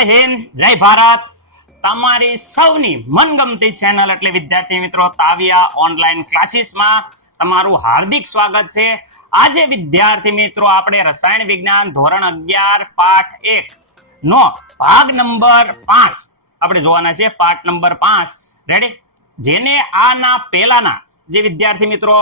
જય હિન્દ, જય ભારત. તમારી સૌની મનગમતી ચેનલ એટલે વિદ્યાર્થી મિત્રો તાવિયા ઓનલાઈન ક્લાસીસમાં તમારું હાર્દિક સ્વાગત છે. આજે વિદ્યાર્થી મિત્રો આપણે રસાયણ વિજ્ઞાન ધોરણ 11 પાઠ 1 નો ભાગ નંબર 5 આપણે જોવાના છે. પાઠ નંબર 5 રેડી. જેને આના પહેલાના જે વિદ્યાર્થી મિત્રો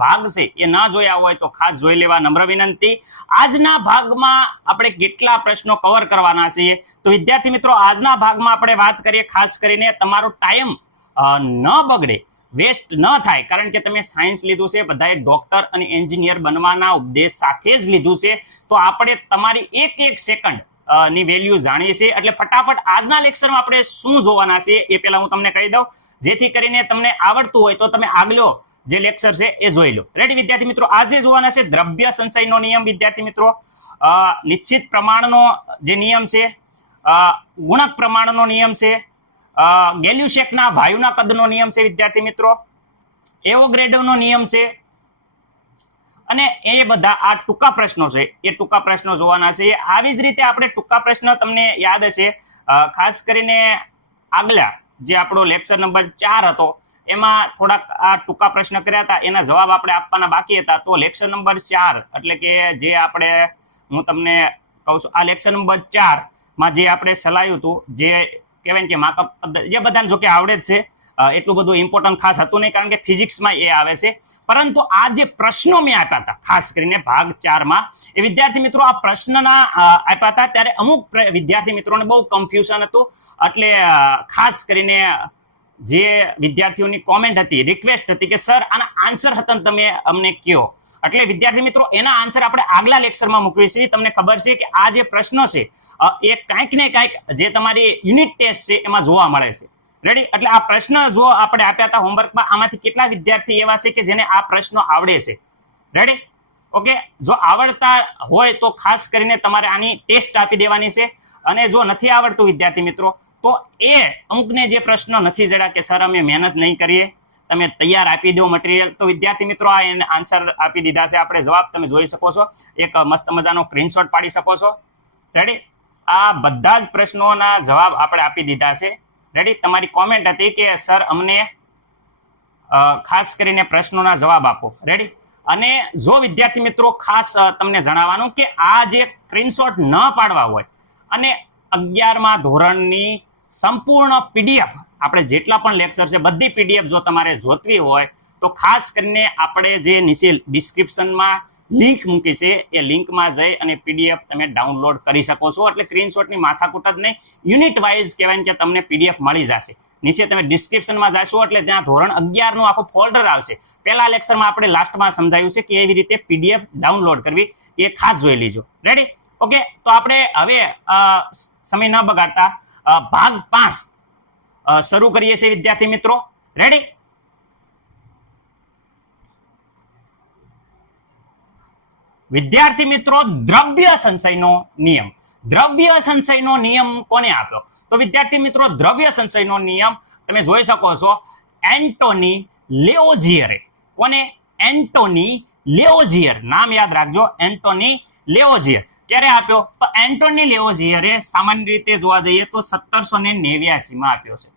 ભાગ છે એ ન જોયા હોય તો ખાસ જોઈ લેવા નમ્ર વિનંતી. આજના ભાગમાં આપણે કેટલા પ્રશ્નો કવર કરવાના છીએ તો વિદ્યાર્થી મિત્રો આજના ભાગમાં આપણે વાત કરીએ ખાસ કરીને તમારો ટાઈમ ન બગડે, વેસ્ટ ન થાય, કારણ કે તમે સાયન્સ લીધું છે, બધાએ ડોક્ટર અને એન્જિનિયર બનવાના ઉદ્દેશ સાથે જ લીધું છે. તો આપણે તમારી એક એક સેકન્ડ ની વેલ્યુ જાણીએ છીએ. એટલે ફટાફટ આજના લેક્ચરમાં આપણે શું જોવાના છે એ પહેલા હું તમને કહી દઉં, જેથી કરીને તમને આવડતું હોય તો તમે આગલો જે લેક્ચર છે એ જોઈ લો. રેડી વિદ્યાર્થી મિત્રો, આજે જોવાના છે દ્રવ્ય સંચયનો નિયમ. વિદ્યાર્થી મિત્રો, નિશ્ચિત પ્રમાણનો જે નિયમ છે, ગુણક પ્રમાણનો નિયમ છે, ગેલ્યુસેકના વાયુના કદનો નિયમ છે વિદ્યાર્થી મિત્રો, એવોગ્રેડોનો નિયમ છે, અને એ બધા આ ટૂંકા પ્રશ્નો છે એ ટૂંકા પ્રશ્નો જોવાના છે. આવી જ રીતે આપણે ટૂંકા પ્રશ્ન તમને યાદ છે, ખાસ કરીને આગલા જે આપણો લેક્ચર નંબર 4 હતો એમાં થોડાક આ ટૂંકા પ્રશ્ન કર્યા હતા, એના જવાબ આપણે આપવાના બાકી હતા. તો લેક્ચર નંબર 4 એટલે કે જે આપણે હું તમને કહું છું આ લેક્ચર નંબર 4 માં જે આપણે ચલાવ્યું હતું, જે કહેવાય કે માપક પદ્ધતિ, જે બધાને જો કે આવડે જ છે, એટલું બધું ઇમ્પોર્ટન્ટ ખાસ હતું નહીં, કારણ કે ફિઝિક્સમાં એ આવે છે. પરંતુ આ જે પ્રશ્નો મેં આપ્યા હતા ખાસ કરીને ભાગ 4માં, એ વિદ્યાર્થી મિત્રો આ પ્રશ્નના આપ્યા હતા ત્યારે અમુક વિદ્યાર્થી મિત્રોને બહુ કન્ફ્યુઝન હતું. એટલે ખાસ કરીને જે વિદ્યાર્થીઓની કોમેન્ટ હતી, રિક્વેસ્ટ હતી કે સર આના આન્સર હતા તમે અમને કહો. એટલે વિદ્યાર્થી મિત્રો એના આન્સર આપણે આગલા લેક્ચરમાં મૂકીએ છીએ. તમને ખબર છે કે આ જે પ્રશ્નો છે એ કાંઈક ને કાંઈક જે તમારી યુનિટ ટેસ્ટ છે એમાં જોવા મળે છે. રેડી. એટલે આ પ્રશ્ન જો આપણે આપ્યા હતા હોમવર્કમાં, આમાંથી કેટલા વિદ્યાર્થી એવા છે કે જેને આ પ્રશ્નો આવડે છે? રેડી. ઓકે, જો આવડતા હોય તો ખાસ કરીને તમારે આની ટેસ્ટ આપી દેવાની છે. અને જો નથી આવડતું વિદ્યાર્થી મિત્રો તો એ અમુકને જે પ્રશ્નો નથી જડ્યા કે સર અમે મહેનત નહીં કરીએ, તમે તૈયાર આપી દો મટીરિયલ, તો વિદ્યાર્થી મિત્રો આ એને આન્સર આપી દીધા છે આપણે. જવાબ તમે જોઈ શકો છો, એક મસ્ત મજાનો સ્ક્રીનશોટ પાડી શકો છો. રેડી. આ બધા જ પ્રશ્નોના જવાબ આપણે આપી દીધા છે. રેડી. તમારી કોમેન્ટ હતી કે સર અમને ખાસ કરીને પ્રશ્નોના જવાબ આપો. રેડી. અને જો વિદ્યાર્થી મિત્રો ખાસ તમને જણાવવાનું કે આ જે સ્ક્રીનશોટ ન પાડવા હોય અને 11મા ધોરણની સંપૂર્ણ પીડીએફ, આપણે જેટલા પણ લેક્ચર છે બધી પીડીએફ જો તમારે જોતવી હોય તો ખાસ કરીને આપણે જે નીચે ડિસ્ક્રિપ્શનમાં લિંક મૂકી છે એ લિંકમાં જઈ અને પીડીએફ તમે ડાઉનલોડ કરી શકો છો. એટલે સ્ક્રીનશોટની માથાકૂટ જ નહીં, યુનિટ વાઇઝ કહેવાય કે તમને પીડીએફ મળી જશે. નીચે તમે ડિસ્ક્રિપ્શનમાં જશો એટલે ત્યાં ધોરણ 11નું આખું ફોલ્ડર આવશે. પહેલા લેક્ચરમાં આપણે લાસ્ટમાં સમજાવ્યું છે કે એવી રીતે પીડીએફ ડાઉનલોડ કરવી, એ ખાસ જોઈ લીજો. રેડી. ઓકે, તો આપણે હવે સમય ન બગાડતા ભાગ 5 શરૂ કરીએ છીએ વિદ્યાર્થી મિત્રો. રેડી. વિદ્યાર્થી મિત્રો, દ્રવ્ય સંચયનો નિયમ. દ્રવ્ય સંચયનો નિયમ કોને આપ્યો? તો વિદ્યાર્થી મિત્રો દ્રવ્ય સંચયનો નિયમ તમે જોઈ શકો છો એન્ટોની લેઓઝિયરે. કોને? એન્ટોની લેઓઝિયર. નામ યાદ રાખજો, એન્ટોની લેઓઝિયર. ક્યારે આપ્યો? તો એન્ટોની લેઓઝિયરે સામાન્ય રીતે જોવા જઈએ તો 1789માં આપ્યો છે.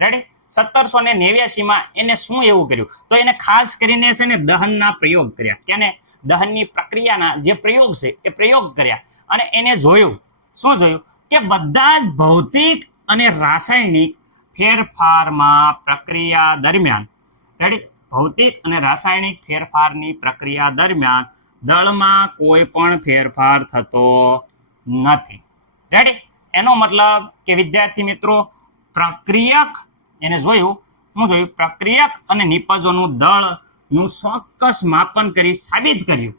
રેડી. 1789માં એને શું એવું કર્યું? તો એને ખાસ કરીને છે ને દહનના પ્રયોગ કર્યા. કેને? દહનની પ્રક્રિયાના જે પ્રયોગ છે એ પ્રયોગ કર્યા. અને એને જોયું, શું જોયું? કે બધા જ ભૌતિક અને રાસાયણિક ફેરફારમાં પ્રક્રિયા દરમિયાન, રેડી, ભૌતિક અને રાસાયણિક ફેરફારની પ્રક્રિયા દરમિયાન દળમાં કોઈ પણ ફેરફાર થતો નથી. રેડી. એનો મતલબ કે વિદ્યાર્થી મિત્રો પ્રક્રિયક, એને જોયું, હું જોયું, પ્રક્રિયક અને નિપજોનું દળનું ચોક્કસ માપન કરી સાબિત કર્યું.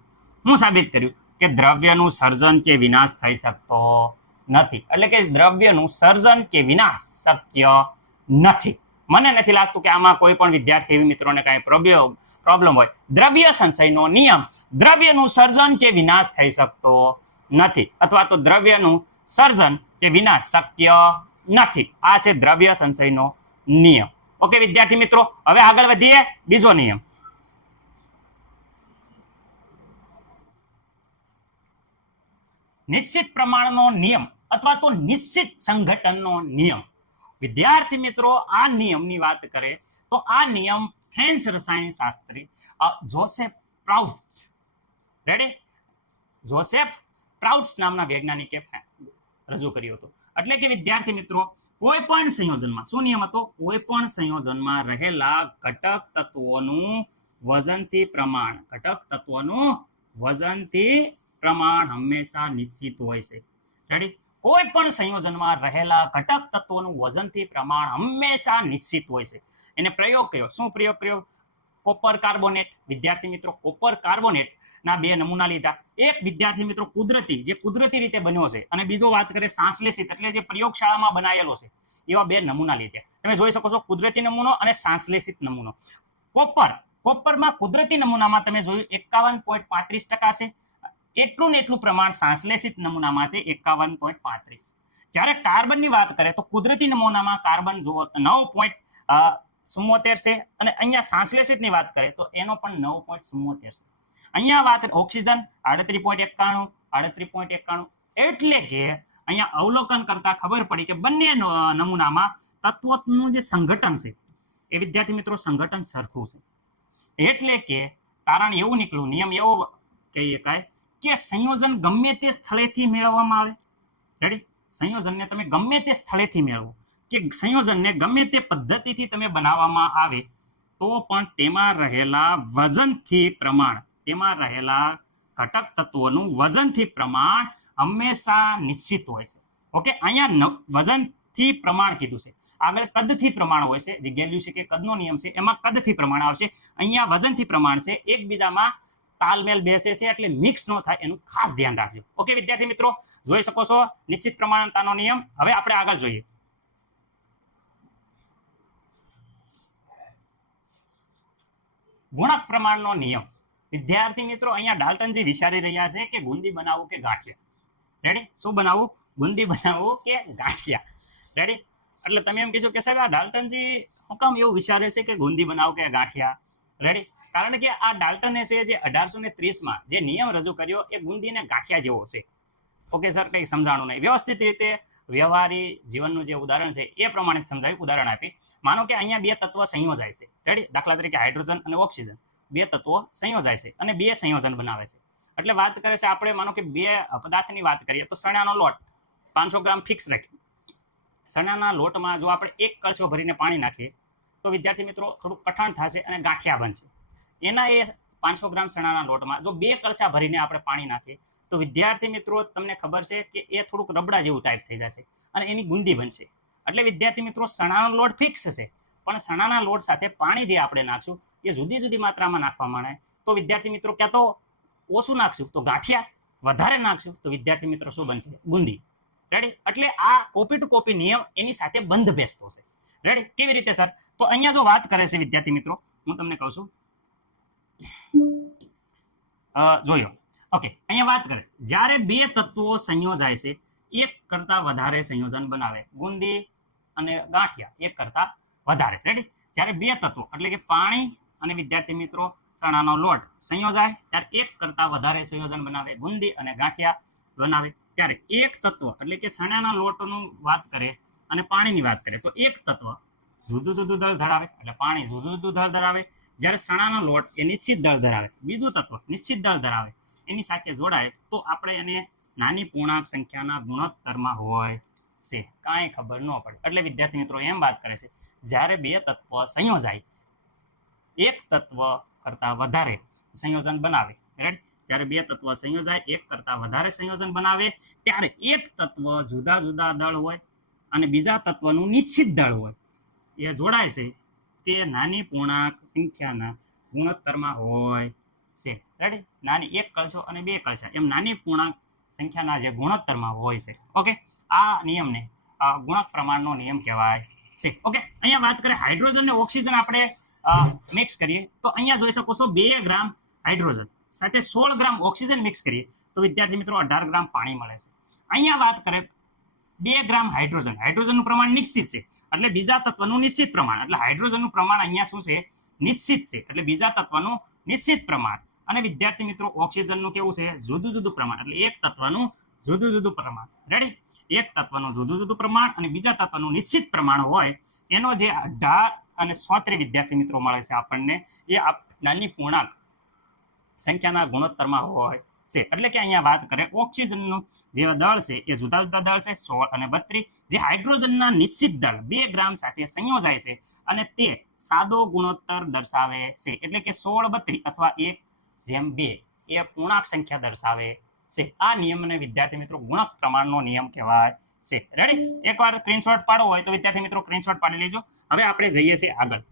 હું સાબિત કર્યું? કે દ્રવ્યનું સર્જન કે વિનાશ થઈ શકતો નથી. એટલે કે દ્રવ્યનું સર્જન કે વિનાશ શક્ય નથી. મને નથી લાગતું કે આમાં કોઈ પણ વિદ્યાર્થી મિત્રોને કાંઈ પ્રોબ્લેમ હોય. દ્રવ્ય સંચયનો નિયમ, દ્રવ્યનું સર્જન કે વિનાશ થઈ શકતો નથી, અથવા તો દ્રવ્યનું સર્જન કે વિનાશ શક્ય નથી. આ છે દ્રવ્ય સંચયનો નિયમ. ઓકે વિદ્યાર્થી મિત્રો, હવે આગળ વધીએ. બીજો નિયમ, નિશ્ચિત પ્રમાણનો નિયમ અથવા તો નિશ્ચિત સંઘટનનો નિયમ. વિદ્યાર્થી મિત્રો આ નિયમની વાત કરે તો આ નિયમ ફ્રેન્ચ રસાયણશાસ્ત્રી જોસેફ પ્રાઉટ્સ, રેડી, જોસેફ પ્રાઉટ્સ નામના વૈજ્ઞાનિકે રજૂ કર્યો હતો. એટલે કે વિદ્યાર્થી મિત્રો કોઈ પણ સંયોજનમાં શું નિયમ હતો? કોઈ પણ સંયોજનમાં રહેલા ઘટક તત્વોનું વજનથી પ્રમાણ હંમેશા નિશ્ચિત હોય છે. રેડી, કોઈ પણ સંયોજનમાં રહેલા ઘટક તત્વોનું વજનથી પ્રમાણ હંમેશા નિશ્ચિત હોય છે. એને પ્રયોગ કર્યો. શું પ્રયોગ કર્યો? Copper carbonate. વિદ્યાર્થી મિત્રો કોપર કાર્બોનેટ ના બે નમૂના લીધા. એક વિદ્યાર્થી મિત્રો કુદરતી રીતે બન્યો છે, અને બીજો વાત કરે સંશ્લેષિત એટલે જે પ્રયોગશાળામાં બનાવેલો છે, એવા બે નમૂના લીધા. તમે જોઈ શકો છો કુદરતી નમૂનો અને સંશ્લેષિત નમૂનો. કોપરમાં કુદરતી નમૂનામાં તમે જોયું 51.35% છે. એટલું ને એટલું પ્રમાણ સંશ્લેષિત નમૂનામાં છે 51.35. જ્યારે કાર્બનની વાત કરે તો કુદરતી નમૂનામાં કાર્બન જુઓ 9.74 છે, અને અહીંયા સંશ્લેષિતની વાત કરે તો એનો પણ 9.74 છે. અહીંયા વાત ઓક્સિજન 38.91. એટલે કે અહીંયા અવલોકન કરતા ખબર પડી કે બંને નમૂનામાં તત્વોનું જે સંઘટન છે એ વિદ્યાર્થી મિત્રો સંઘટન સરખું છે. એટલે કે તારણ એવું નીકળ્યું, નિયમ એવો કહી શકાય કે સંયોજન ગમે તે સ્થળેથી મેળવવામાં આવે. રેડી, સંયોજનને તમે ગમે તે સ્થળેથી મેળવો કે સંયોજનને ગમે તે પદ્ધતિથી તમે બનાવવામાં આવે તો પણ તેમાં રહેલા ઘટક તત્વોનું વજનથી પ્રમાણ હંમેશા નિશ્ચિત હોય છે. ઓકે, અહીંયા વજનથી પ્રમાણ કીધું છે, આગળ કદથી પ્રમાણ હોય છે. જે ગેલ્યુ છે કે કદનો નિયમ છે એમાં કદથી પ્રમાણ આવશે, અહીંયા વજનથી પ્રમાણ છે. એકબીજામાં તાલમેલ બેસે છે એટલે મિક્સ ન થાય એનું ખાસ ધ્યાન રાખજો. ઓકે વિદ્યાર્થી મિત્રો, જોઈ શકો છો નિશ્ચિત પ્રમાણતાનો નિયમ. હવે આપણે આગળ જોઈએ. ગુણક પ્રમાણનો નિયમ. વિદ્યાર્થી મિત્રો અહીંયા ડાલ્ટનજી વિચારી રહ્યા છે કે ગુંદી બનાવવું કે ગાંઠિયા. રેડી, શું બનાવવું? ગુંદી બનાવવું કે ગાંઠિયા. રેડી, એટલે તમે એમ કહેશો કે સાહેબ આ ડાલ્ટનજી હું કામ એવું વિચારે છે કે ગુંદી બનાવું કે ગાંઠિયા. રેડી, કારણ કે આ ડાલ્ટને છે જે 1830માં જે નિયમ રજૂ કર્યો એ ગુંદી અને ગાંઠિયા જેવો છે. ઓકે સર, કંઈ સમજાણું નહીં. વ્યવસ્થિત રીતે વ્યવહારી જીવનનું જે ઉદાહરણ છે એ પ્રમાણે સમજાવ્યું. ઉદાહરણ આપી, માનો કે અહીંયા બે તત્વ સંયોજાય છે. રેડી, દાખલા તરીકે હાઇડ્રોજન અને ઓક્સિજન બે તત્વો સંયોજાય છે અને બે સંયોજન બનાવે છે. એટલે વાત કરે છે આપણે માનો કે બે પદાર્થની વાત કરીએ તો ચણાનો લોટ 500 ગ્રામ ફિક્સ રાખીએ. ચણાના લોટમાં જો આપણે એક કળશો ભરીને પાણી નાખીએ તો વિદ્યાર્થી મિત્રો થોડુંક કઠણ થશે અને ગાંઠિયા બનશે. એના એ 500 ગ્રામ ચણાના લોટમાં જો બે કળશા ભરીને આપણે પાણી નાખીએ તો વિદ્યાર્થી મિત્રો તમને ખબર છે કે એ થોડુંક રબડા જેવું ટાઈપ થઈ જશે અને એની ગુંદી બનશે. એટલે વિદ્યાર્થી મિત્રો ચણાનો લોટ ફિક્સ છે, પણ ચણાના લોટ સાથે પાણી જે આપણે નાખશું એ જુદી જુદી માત્રામાં નાખવામાં આવે તો વિદ્યાર્થી મિત્રો ક્યાં તો ઓછું નાખશું તો ગાંઠિયા, વધારે નાખશું તો વિદ્યાર્થી મિત્રો શું બનશે? ગુંદી. રેડી, એટલે આ કોપી ટુ કોપી નિયમ એની સાથે બંધ બેસતો છે. રેડી, કેવી રીતે સર? તો અહીંયા જો વાત કરે છે વિદ્યાર્થી મિત્રો, હું તમને કહું છું, જોયો. ઓકે, અહીંયા વાત કરે જ્યારે બે તત્વો સંયોજાય છે એક કરતા વધારે સંયોજન બનાવે, ગુંદી અને ગાંઠિયા એક કરતા વધારે. રેડી, જ્યારે બે તત્વો એટલે કે પાણી અને વિદ્યાર્થી મિત્રો ચણાનો લોટ સંયોજાય ત્યારે એક કરતા વધારે સંયોજન બનાવે, ગુંદી અને ગાંઠિયા બનાવે. ત્યારે એક તત્વ એટલે કે ચણાના લોટનું વાત કરે અને પાણીની વાત કરે તો એક તત્વ જુદું જુદું દળ ધરાવે, એટલે પાણી જુદું જુદું દળ ધરાવે. જ્યારે ચણાનો લોટ એ નિશ્ચિત દળ ધરાવે, બીજું તત્વ નિશ્ચિત દળ ધરાવે, એની સાથે જોડાય તો આપણે એને નાની પૂર્ણાંક સંખ્યાના ગુણોત્તરમાં હોય છે, કાંઈ ખબર ન પડે. એટલે વિદ્યાર્થી મિત્રો એમ વાત કરે છે જ્યારે બે તત્વ સંયોજાય એક તત્વ કરતા વધારે સંયોજન બનાવે. રાઈટ, જ્યારે બે તત્વ સંયોજાય એક કરતા વધારે સંયોજન બનાવે ત્યારે એક તત્વ જુદા જુદા દળ હોય અને બીજા તત્વનું નિશ્ચિત દળ હોય, એ જોડાય છે તે નાની પૂર્ણાંક સંખ્યાના ગુણોત્તરમાં હોય છે. રેડી, નાની એક કળશો અને બે કળશા એમ નાની પૂર્ણાંક સંખ્યાના જે ગુણોત્તરમાં હોય છે. ઓકે, આ નિયમને ગુણક પ્રમાણનો નિયમ કહેવાય છે. ઓકે, અહીંયા વાત કરીએ હાઇડ્રોજન અને ઓક્સિજન આપણે મિક્સ કરીએ તો અહીંયા જોઈ શકો છો 2 ગ્રામ હાઇડ્રોજન સાથે 16 ગ્રામ ઓક્સિજન મિક્સ કરીએ તો વિદ્યાર્થી મિત્રો 18 ગ્રામ પાણી મળે છે. અહીંયા વાત કરીએ 2 ગ્રામ હાઇડ્રોજનનું પ્રમાણ નિશ્ચિત છે એટલે બીજા તત્વનું નિશ્ચિત પ્રમાણ, એટલે હાઇડ્રોજનનું પ્રમાણ અહીંયા શું છે? નિશ્ચિત છે, એટલે બીજા તત્વનું નિશ્ચિત પ્રમાણ. અને વિદ્યાર્થી મિત્રો ઓક્સિજનનું કેવું છે? જુદું જુદું પ્રમાણ, એટલે એક તત્વનું જુદું જુદું પ્રમાણ. રેડી, એક તત્વનું જુદું જુદું પ્રમાણ અને બીજા તત્વનું નિશ્ચિત પ્રમાણ હોય એનો જે 18 અને 36 વિદ્યાર્થી મિત્રો મળે છે આપણને એ નાની પૂર્ણાંક સંખ્યાના ગુણોત્તરમાં હોય છે. એટલે કે અહીંયા વાત કરે ઓક્સિજનનું જે દળ છે એ જુદા જુદા દળ છે 16 અને 32, જે હાઇડ્રોજનના નિશ્ચિત દળ 2 ગ્રામ સાથે સંયોજાય છે અને તે સાદો ગુણોત્તર દર્શાવે છે. એટલે કે 16 32 અથવા 1:2 એ પૂર્ણાંક સંખ્યા દર્શાવે છે. આ નિયમને વિદ્યાર્થી મિત્રો ગુણક પ્રમાણનો નિયમ કહેવાય છે. રેડી? એકવાર સ્ક્રીનશોટ પાડવો હોય તો વિદ્યાર્થી મિત્રો સ્ક્રીનશોટ પાડી લેજો. હવે આપણે જઈએ છીએ આગળ.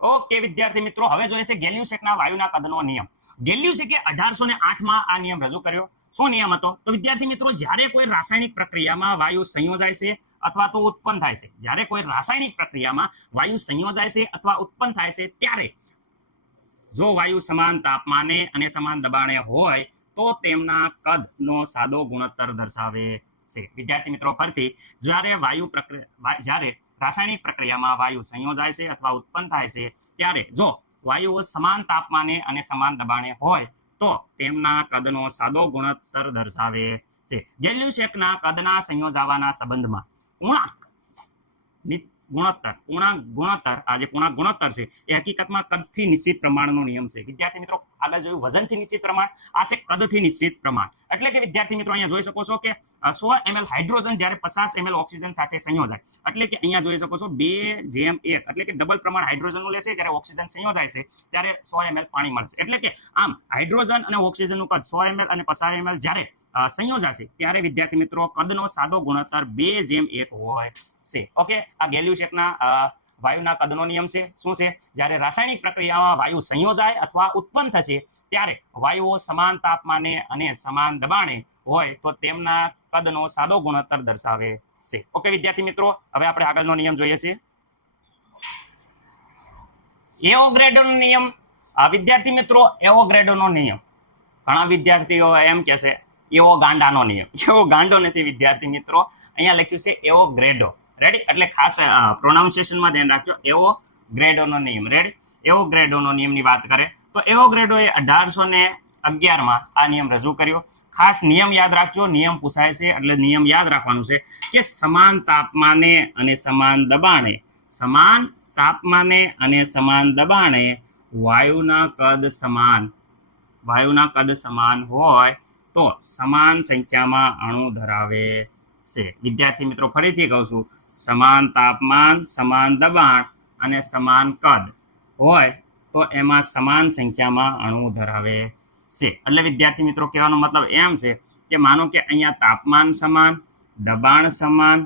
ઓકે વિદ્યાર્થી મિત્રો, હવે જોઈએ છે ગેલ્યુસેકના વાયુના કદનો નિયમ. ગેલ્યુસેકે 1808માં આ નિયમ રજૂ કર્યો. શું નિયમ હતો? તો વિદ્યાર્થી મિત્રો, જ્યારે કોઈ રાસાયણિક પ્રક્રિયામાં વાયુ સંયોજાય છે અથવા તો ઉત્પન્ન થાય છે, જ્યારે કોઈ રાસાયણિક પ્રક્રિયામાં વાયુ સંયોજાય છે અથવા ઉત્પન્ન થાય છે, ત્યારે જો વાયુ સમાન તાપમાને અને સમાન દબાણે હોય તો તેમના કદનો સાદો ગુણોત્તર દર્શાવે છે. વિદ્યાર્થી મિત્રો, ફરીથી જ્યારે રાસાયણિક પ્રક્રિયામાં વાયુ સંયોજાય છે અથવા ઉત્પન્ન થાય છે, ત્યારે જો વાયુઓ સમાન તાપમાને અને સમાન દબાણે હોય તો તેમના કદનો સાદો ગુણોત્તર દર્શાવે છે. ગેલ્યુસેકના કદના સંયોજાવાના સંબંધમાં પૂર્ણાંક ગુણોત્તર છે એ હકીકતમાં કદથી નિશ્ચિત પ્રમાણનો નિયમ છે. વિદ્યાર્થી મિત્રો, આગળ જોયું વજનથી નિશ્ચિત પ્રમાણ, આ છે કદથી નિશ્ચિત પ્રમાણ. એટલે કે વિદ્યાર્થી મિત્રો, અહીંયા જોઈ શકો છો કે 100 ml હાઇડ્રોજન જ્યારે 50 ml ઓક્સિજન સાથે સંયોજાય, એટલે કે અહીંયા જોઈ શકો છો 2:1, એટલે કે ડબલ પ્રમાણ હાઇડ્રોજનનું લેશે. જ્યારે ઓક્સિજન સંયોજાય છે ત્યારે 100 ml પાણી મળશે. એટલે કે આમ હાઇડ્રોજન અને ઓક્સિજનનું કદ 100 ml અને 50 ml જ્યારે સંયોજાશે ત્યારે વિદ્યાર્થી મિત્રો કદનો સાદો ગુણોત્તર 2:1 હોય છે. ઓકે, આ ગેલ્યુસેકના વાયુના કદનો નિયમ છે. શું છે? જ્યારે રાસાયણિક પ્રક્રિયામાં વાયુ સંયોજાય અથવા ઉત્પન્ન થશે ત્યારે વાયુઓ સમાન તાપમાને અને સમાન દબાણે હોય તો તેમના કદનો સાદો ગુણોત્તર દર્શાવે છે. ઓકે વિદ્યાર્થી મિત્રો, હવે આપણે આગળનો નિયમ જોઈએ છીએ એવોગ્રેડોનો નિયમ. વિદ્યાર્થી મિત્રો, એવોગ્રેડોનો નિયમ ઘણા વિદ્યાર્થીઓ એમ કહે છે એવો ગાંડાનો નિયમ. એવો ગાંડો નથી વિદ્યાર્થી મિત્રો, અહીંયા લખ્યું છે એવોગ્રેડો. રેડી? એટલે ખાસ પ્રોનાઉન્સિએશનમાં ધ્યાન રાખજો. એવોગ્રેડોનો નિયમ. રેડી? એવોગ્રેડોનો નિયમની વાત કરે તો એવોગ્રેડોએ 1811માં આ નિયમ રજૂ કર્યો. ખાસ નિયમ યાદ રાખજો, નિયમ પૂછાય છે એટલે નિયમ યાદ રાખવાનું છે કે સમાન તાપમાને અને સમાન દબાણે વાયુના કદ સમાન હોય તો સમાન સંખ્યામાં અણુ ધરાવે છે. વિદ્યાર્થી મિત્રો, ફરીથી કહું છું, સમાન તાપમાન, સમાન દબાણ અને સમાન કદ હોય તો એમાં સમાન સંખ્યામાં અણુ ધરાવે છે. એટલે વિદ્યાર્થી મિત્રો, કહેવાનો મતલબ એમ છે કે માનો કે અહીંયા તાપમાન સમાન, દબાણ સમાન,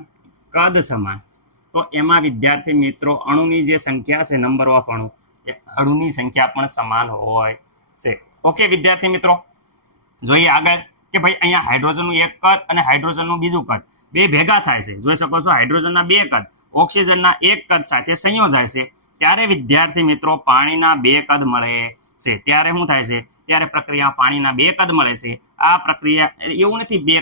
કદ સમાન, તો એમાં વિદ્યાર્થી મિત્રો અણુની જે સંખ્યા છે, નંબર ઓફ અણુ, એ અણુની સંખ્યા પણ સમાન હોય છે. ઓકે વિદ્યાર્થી મિત્રો, જોઈએ આગળ કે ભાઈ અહીંયા હાઇડ્રોજનનું એક કદ અને હાઇડ્રોજનનું બીજું કદ બે ભેગા થાય છે. જોઈ શકો છો હાઇડ્રોજનના 2 કદ ઓક્સિજનના 1 કદ સાથે સંયોજાય છે ત્યારે વિદ્યાર્થી મિત્રો પાણીના 2 કદ મળે છે. ત્યારે શું થાય છે? ત્યારે પ્રક્રિયા પાણીના 2 કદ મળે છે. આ પ્રક્રિયા એવું નથી 2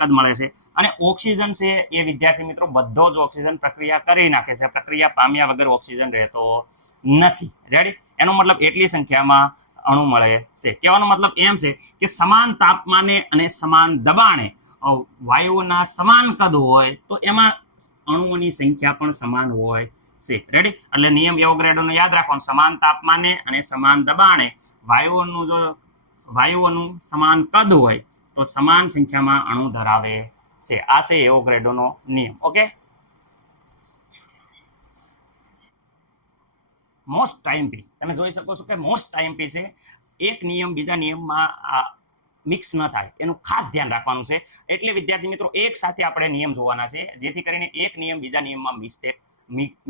કદ મળે છે. અને ઓક્સિજન છે એ વિદ્યાર્થી મિત્રો બધો જ ઓક્સિજન પ્રક્રિયા કરી નાખે છે. પ્રક્રિયા પામ્યા વગર ઓક્સિજન રહેતો નથી. રેડી? એનો મતલબ એટલી સંખ્યામાં અણુ મળે છે. કહેવાનો મતલબ એમ છે કે સમાન તાપમાને અને સમાન દબાણે વાયુઓના સમાન કદ હોય તો એમાં અણુઓની સંખ્યા પણ સમાન હોય છે. રેડી? એટલે નિયમ એવોગ્રેડોનો યાદ રાખવાનો, સમાન તાપમાને અને સમાન દબાણે વાયુઓનું સમાન કદ હોય તો સમાન સંખ્યામાં અણુ ધરાવે છે. આ છે એવોગ્રેડોનો નિયમ. ઓકે, મોસ્ટ ટાઈમપી તમે જોઈ શકો છો કે મોસ્ટ ટાઈમપી છે. એક નિયમ બીજા નિયમમાં મિક્સ ન થાય એનું ખાસ ધ્યાન રાખવાનું છે. એટલે વિદ્યાર્થી મિત્રો એક સાથે આપણે નિયમ જોવાના છે જેથી કરીને એક નિયમ બીજા નિયમમાં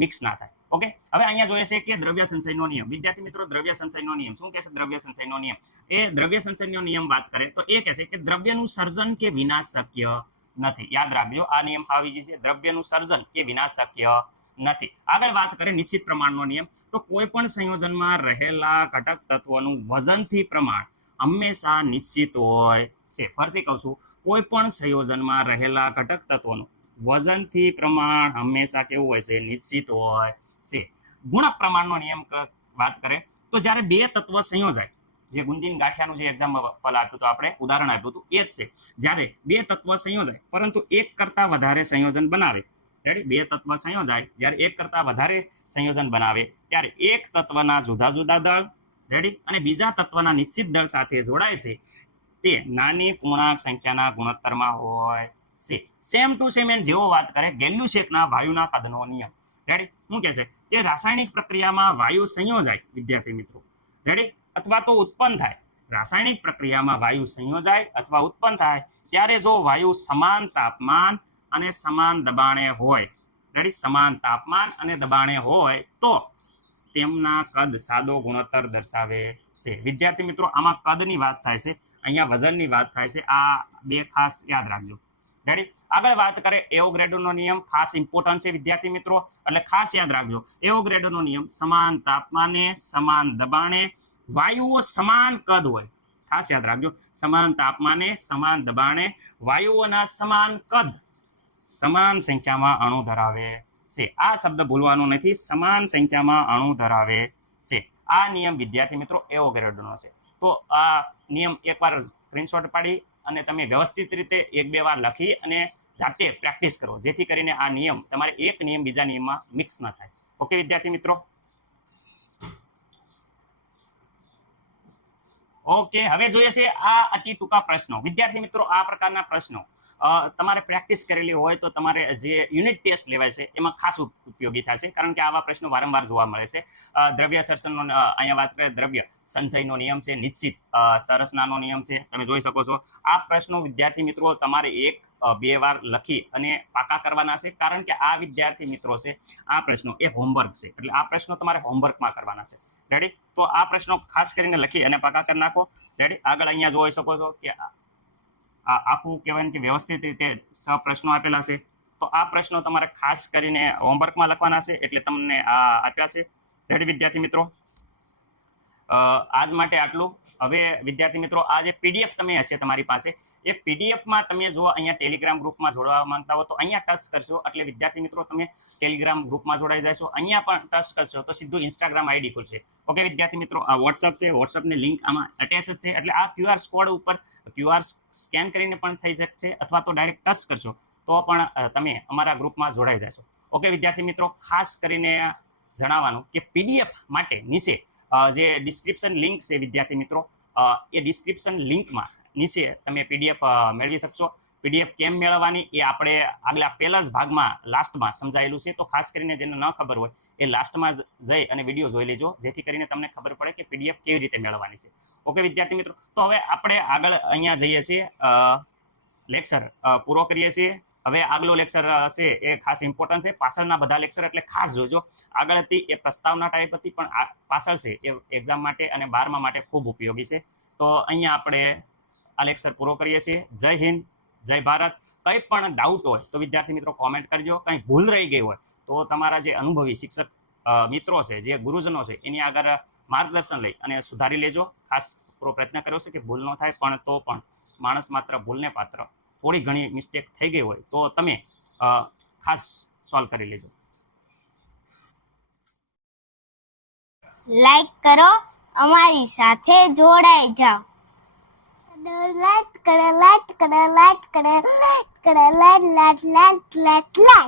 મિક્સ ના થાય. ઓકે, હવે અહીંયા જોઈએ છે કે દ્રવ્ય સંચયનો નિયમ. વિદ્યાર્થી મિત્રો, દ્રવ્ય સંચયનો નિયમ શું કહે છે? દ્રવ્ય સંચયનો નિયમ એ દ્રવ્ય સંચયનો નિયમ વાત કરે તો એ કહે છે કે દ્રવ્યનું સર્જન કે વિનાશ શક્ય નથી. યાદ રાખજો, આ નિયમ આવી છે, દ્રવ્યનું સર્જન કે વિનાશ શક્ય નથી. આગળ વાત કરીએ નિશ્ચિત પ્રમાણનો નિયમ તો કોઈ પણ સંયોજનમાં રહેલા ઘટક તત્વોનું વજનથી પ્રમાણ હંમેશા નિશ્ચિત હોય છે. ફરીથી કહું છું, કોઈ પણ સંયોજનમાં રહેલા ઘટક તત્વોનું વજનથી પ્રમાણ હંમેશા કેવું હોય છે? નિશ્ચિત હોય છે. ગુણક પ્રમાણનો નિયમ વાત કરે તો જ્યારે 2 તત્વ સંયોજાય જે ગુંદીન ગાંઠિયાનું જે એક્ઝામ્પલ આપ્યું હતું, આપણે ઉદાહરણ આપ્યું હતું, એ જ છે. જ્યારે બે તત્વ સંયોજાય પરંતુ એક કરતા વધારે સંયોજન બનાવે, રેડી, બે તત્વ સંયોજાય જ્યારે એક કરતા વધારે સંયોજન બનાવે ત્યારે એક તત્વના જુદા જુદા દળ, રેડી, અને બીજા તત્વના નિશ્ચિત દળ સાથે જોડાય છે તે નાની પૂર્ણાંક સંખ્યાના ગુણોત્તરમાં હોય છે. સેમ ટુ સેમ એન જેવો વાત કરે ગેલ્યુસેકના વાયુના કદનો નિયમ. રેડી, શું કહે છે? તે રાસાયણિક પ્રક્રિયામાં વાયુ સંયોજાય, વિદ્યાર્થી મિત્રો, રેડી, અથવા તો ઉત્પન્ન થાય. રાસાયણિક પ્રક્રિયામાં વાયુ સંયોજાય અથવા ઉત્પન્ન થાય ત્યારે જો વાયુ સમાન તાપમાન અને સમાન દબાણે હોય, રેડી, સમાન તાપમાન અને દબાણે હોય તો તેમના કદ સાદો ગુણોત્તર દર્શાવે છે. વિદ્યાર્થી મિત્રો, આમાં કદની વાત થાય છે, અહીંયા વજનની વાત થાય છે. આ બે ખાસ યાદ રાખજો. રેડી, આગળ વાત કરે એવોગ્રેડોનો નિયમ, ખાસ ઇમ્પોર્ટન્ટ છે વિદ્યાર્થી મિત્રો, એટલે ખાસ યાદ રાખજો. એવોગ્રેડોનો નિયમ, સમાન તાપમાને સમાન દબાણે વાયુઓ સમાન કદ હોય. ખાસ યાદ રાખજો, સમાન તાપમાને સમાન દબાણે વાયુઓના સમાન કદ સમાન સંખ્યામાં અણુ ધરાવે છે. આ શબ્દ ભૂલવાનો નથી, સમાન સંખ્યામાં અણુ ધરાવે છે. આ નિયમ વિદ્યાર્થી મિત્રો એવોગ્રેડોનો છે. તો આ નિયમ એકવાર સ્ક્રીનશોટ પાડી અને તમે વ્યવસ્થિત રીતે એક બે વાર લખી અને જાતે પ્રેક્ટિસ કરો, જેથી કરીને આ નિયમ તમારે એક નિયમ બીજા નિયમમાં મિક્સ ન થાય. ઓકે વિદ્યાર્થી મિત્રો? ઓકે, હવે જોઈએ છે આ અતિ ટૂંકા પ્રશ્નો. વિદ્યાર્થી મિત્રો, આ પ્રકારના પ્રશ્નો તમારે પ્રેક્ટિસ કરેલી હોય તો તમારે જે યુનિટ ટેસ્ટ લેવાય છે એમાં ખાસ ઉપયોગી થશે, કારણ કે આવા પ્રશ્નો વારંવાર જોવા મળે છે. દ્રવ્ય સર્જનનો અહીંયા વાત કરીએ, દ્રવ્ય સંચયનો નિયમ છે, નિશ્ચિત સંરચનાનો નિયમ છે, તમે જોઈ શકો છો. આ પ્રશ્નો વિદ્યાર્થી મિત્રો તમારે એક બે વાર લખી અને પાકા કરવાના છે, કારણ કે આ વિદ્યાર્થી મિત્રો છે આ પ્રશ્નો એ હોમવર્ક છે, એટલે આ પ્રશ્નો તમારે હોમવર્કમાં કરવાના છે. રેડી, તો આ પ્રશ્નો ખાસ કરીને લખી અને પાકા કરી નાખો. રેડી, આગળ અહીંયા જોઈ શકો છો કે આખું કહેવાય કે વ્યવસ્થિત રીતે પ્રશ્નો આપેલા છે. તો આ પ્રશ્નો તમારે ખાસ કરીને હોમવર્કમાં લખવાના છે, એટલે તમને આ આપ્યા છે. રેડી વિદ્યાર્થી મિત્રો, આજ માટે આટલું. હવે વિદ્યાર્થી મિત્રો, આ જે પીડીએફ તમે હશે તમારી પાસે, એ પીડીએફમાં તમે જો અહીંયા ટેલિગ્રામ ગ્રુપમાં જોડવા માંગતા હો તો અહીંયા ટચ કરશો એટલે વિદ્યાર્થી મિત્રો તમે ટેલિગ્રામ ગ્રુપમાં જોડાઈ જશો. અહીંયા પણ ટચ કરશો તો સીધું ઇન્સ્ટાગ્રામ આઈડી ખુલશે. ઓકે વિદ્યાર્થી મિત્રો, આ વોટ્સઅપ છે, વોટ્સઅપની લિંક આમાં અટેચ છે, એટલે આ ક્યુઆર કોડ ઉપર ક્યુઆર સ્કેન કરીને પણ થઈ શકશે, અથવા તો ડાયરેક્ટ ટચ કરશો તો પણ તમે અમારા ગ્રુપમાં જોડાઈ જશો. ઓકે વિદ્યાર્થી મિત્રો, ખાસ કરીને જણાવવાનું કે પીડીએફ માટે નીચે જે ડિસ્ક્રિપ્શન લિંક છે વિદ્યાર્થી મિત્રો, એ ડિસ્ક્રિપ્શન લિંકમાં નીચે તમે પીડીએફ મેળવી શકશો. પીડીએફ કેમ મેળવવાની એ આપણે આગલા પહેલા જ ભાગમાં લાસ્ટમાં સમજાયેલું છે, તો ખાસ કરીને જેને ન ખબર હોય એ લાસ્ટમાં જઈ અને વિડીયો જોઈ લેજો, જેથી કરીને તમને ખબર પડે કે પીડીએફ કેવી રીતે મેળવવાની છે. ઓકે વિદ્યાર્થી મિત્રો, તો હવે આપણે આગળ અહીંયા જઈએ છીએ, લેક્ચર પૂરો કરીએ છીએ. હવે આગલો લેક્ચર છે એ ખાસ ઇમ્પોર્ટન્ટ છે. પાછળના બધા લેક્ચર એટલે ખાસ જોજો. આગળ હતી એ પ્રસ્તાવના ટાઈપ હતી, પણ પાછળ છે એ એક્ઝામ માટે અને 12મા માટે ખૂબ ઉપયોગી છે. તો અહીંયા આપણે આ લેક્ચર પૂરો કરીએ છીએ. જય હિન્દ, જય ભારત. કંઈ પણ ડાઉટ હોય તો વિદ્યાર્થી મિત્રો કોમેન્ટ કરજો. કંઈ ભૂલ રહી ગઈ હોય તો તમારા જે અનુભવી શિક્ષક મિત્રો છે, જે ગુરુજનો છે, એની આગળ માર્ગદર્શન લઈ અને સુધારી લેજો. ખાસ પૂરો પ્રયત્ન કર્યો છે કે ભૂલ ન થાય, પણ તો પણ માણસ માત્ર ભૂલને પાત્ર. થોડી ઘણી મિસ્ટેક થઈ ગઈ હોય તો તમે ખાસ સોલ્વ કરી લેજો. લાઈક કરો, અમારી સાથે જોડાઈ જાઓ. લાઈક કરો, લાઈક કરો, લાઈક કરો, લાઈક કરો, like like like like like.